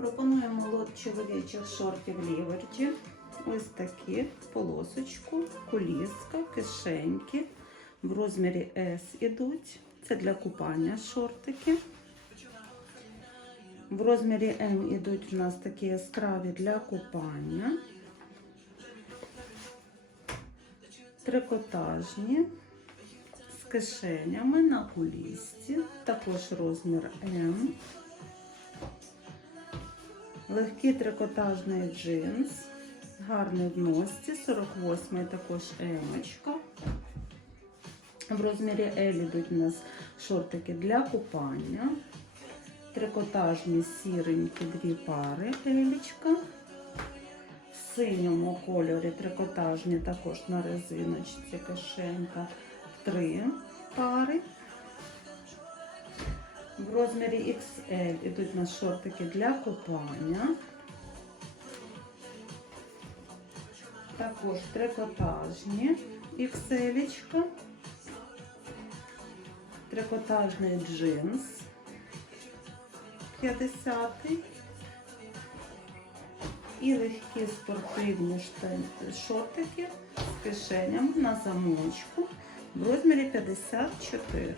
Пропонуємо лот чоловічих шортів Ліверті. Ось такі полосочку, куліска, кишеньки. В розмірі S ідуть. Це для купання шортики. В розмірі М ідуть у нас такі яскраві для купання. Трикотажні з кишенями на кулісці. Також розмір М. Легкий трикотажний джинс, гарний в носці, 48 також емочка. В розмірі L йдуть у нас шортики для купання. Трикотажні сіренькі дві пари елічка. В синьому кольорі трикотажні також на резиночці кишенька три пари. В розмірі XL ідуть у нас шортики для купання. Також трикотажні XL. Трикотажний джинс 50 і легкі спортивні шортики з кишенями на замочку в розмірі 54.